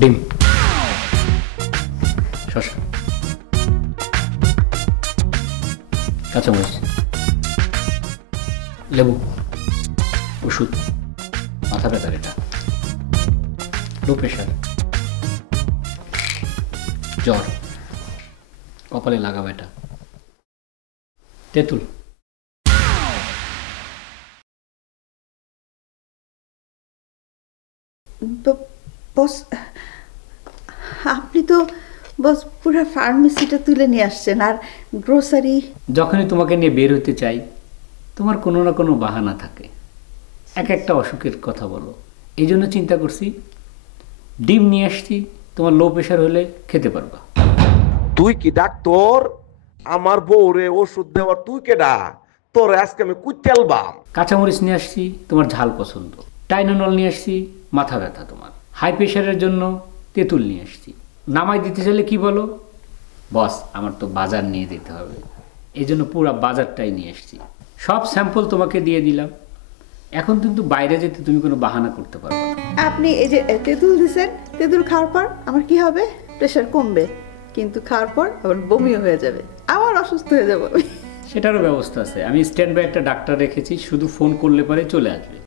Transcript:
ডিম, শসা, কাঁচামরিচ, লেবু, ওষুধ, মাথা ব্যথার এটা, লো প্রেশার, জ্বর, কপালে লাগাবো এটা, তেঁতুল। বস, আপনি তো বস পুরো ফার্মেসিটা তুলে নিয়ে আসছেন, আর গ্রোসারি। যখনই তোমাকে নিয়ে বের হতে চাই তোমার কোনো না কোনো বাহানা থাকে, এক একটা অসুখের কথা বলো। এই জন্য চিন্তা করছি ডিম নিয়ে আসছি, তোমার লো প্রেশার হলে খেতে পারবা। তুই কি ডাক্তার? আমার বউরে ওষুধ দেওয়ার তুই কেডা? তোর আজকে আমি কুচালবাম। কাঁচামরিচ নিয়ে আসছি, তোমার ঝাল পছন্দ। টাইনোনল নিয়ে আসছি, মাথা ব্যথা তোমার। হাই প্রেশারের জন্য তেঁতুল নিয়ে আসছি। নামাই দিতে চাইলে কি বলো? বস আমার তো বাজার নিয়ে দিতে হবে, এই জন্য পুরো বাজারটাই নিয়ে আসছি। সব স্যাম্পল তোমাকে দিয়ে দিলাম, এখন কিন্তু বাইরে যেতে তুমি কোনো বাহানা করতে পারবে না। আপনি এই যে তেঁতুল দিছেন, তেঁতুল খাওয়ার পর আমার কি হবে? প্রেশার কমবে, কিন্তু খাওয়ার পর আবার বমিও হয়ে যাবে, আবার অসুস্থ হয়ে যাবো। সেটারও ব্যবস্থা আছে, আমি স্ট্যান্ড বাই একটা ডাক্তার রেখেছি, শুধু ফোন করলে পরে চলে আসবে।